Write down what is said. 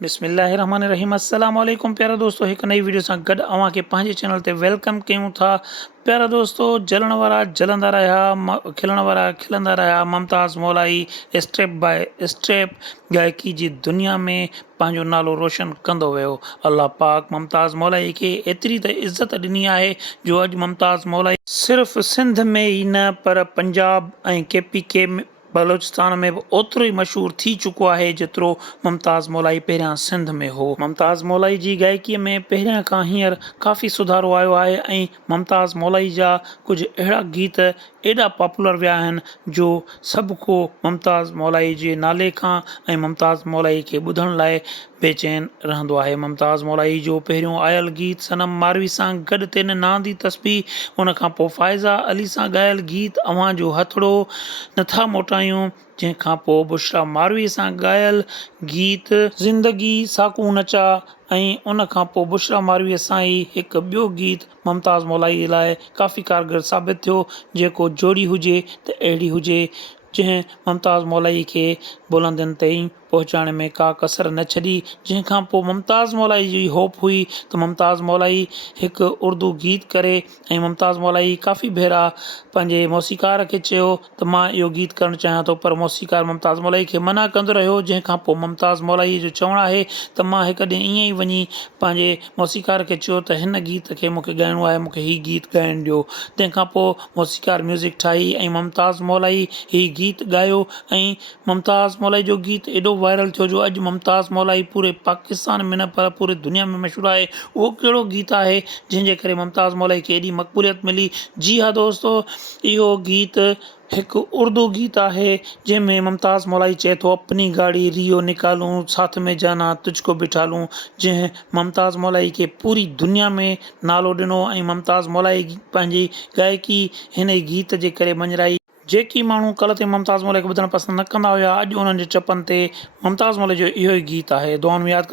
बिस्मिल्लाहिर्रहमानिर्रहीम अस्सलाम वालेकुम प्यारा दोस्तों एक नई वीडियो सां गॾु अवां खे पंहिंजे चैनल ते वेलकम कयूं था। प्यारा दोस्तों जलण वारा जलंदा रहिया खिलण वारा खिलंदा रहिया। मुमताज़ मौलाई स्टेप बाय स्टेप गायकी जी दुनिया में पंहिंजो नालो रोशन कंदो वियो। अल्लाह पाक मुमताज़ मौलाई खे एतिरी त इज़त ॾिनी आहे जो अॼु मुमताज़ मौलाई सिर्फ़ु सिंध में ई न पर पंजाब ऐं KPK बलोचिस्तान में भी ओतिरो ही मशहूर थी चुको है जेतिरो मुमताज़ मौलाई पहिरियां सिंध में हो। मुमताज़ मौलाई जी गायकी में पहिरियां खां हींअर काफ़ी सुधारो आयो आहे ऐं मुमताज़ मौलाई जा कुछ अहिड़ा गीत एॾा पॉपुलर विया आहिनि जो सभु को मुमताज़ मौलाई जे नाले खां ऐं मुमताज़ मौलाई खे ॿुधण लाइ बेचैन रहंदो आहे। मुमताज़ मौलाई जो पहिरियों आयल गीत सनम मारवी सां गॾु तेन नांदी तस्बीह, उन खां पोइ फ़ाइज़ा अली सां ॻायल गीत अव्हां जो हथड़ो नथा मोटायूं, जंहिंखां पोइ बुशरा मारवी सां ॻायल गीत ज़िंदगी साकू नचा ऐं उन खां पोइ बुशरा मारवीअ सां ई हिकु ॿियो गीत मुमताज़ मौलाई लाइ काफ़ी कारगर साबित थियो, जेको जोड़ी हुजे त अहिड़ी हुजे जंहिं मुमताज़ मौलाई खे बुलंदियुनि ताईं पहुचाइण में का कसर न छॾी। जंहिंखां पोइ मुमताज़ मौलाई जी होप हुई त मुमताज़ मौलाई हिकु उर्दू गीत करे ऐं मुमताज़ मौलाई काफ़ी भेरा पंहिंजे मौसीकार खे चयो त मां इहो गीत करणु चाहियां थो, पर मौसीकार मुमताज़ मौलाई खे मना कंदो रहियो। जंहिंखां पोइ मुमताज़ मौलाई जो चवणु आहे त मां हिकु ॾींहुं ईअं ई वञी पंहिंजे मौसीकार खे चयो त हिन गीत खे मूंखे ॻाइणो आहे, मूंखे हीउ गीत ॻाइणु ॾियो। तंहिंखां पोइ मौसीकार म्यूज़िक ठाही ऐं मुमताज़ मौलाई हीउ गीत ॻायो ऐं मुमताज़ मौलाई जो गीत एॾो वायरल थियो जो अॼु मुमताज़ मौलाई पूरे पाकिस्तान में न पर पूरे दुनिया में मशहूरु आहे। उहो कहिड़ो गीत आहे जंहिंजे करे मुमताज़ मौलाई खे एॾी मक़बूलियत मिली? जी हा दोस्तों, इहो गीत हिकु उर्दू गीत आहे जंहिंमें मुमताज़ मौलाई चए थो अपनी गाड़ी रियो निकालूं साथ में जाना तुझको बिठालूं, जंहिं मुमताज़ मौलाई खे पूरी दुनिया में नालो ॾिनो ऐं मुमताज़ मौलाई पंहिंजी गायकी हिन गीत जे करे मञराई। जेकी माण्हू कल्ह ते मुमताज़ मौलाई खे ॿुधणु पसंदि न कंदा हुया, अॼु उन्हनि जे चपनि ते मुमताज़ मौलाई जो इहो ई गीत आहे। दुआउनि में यादि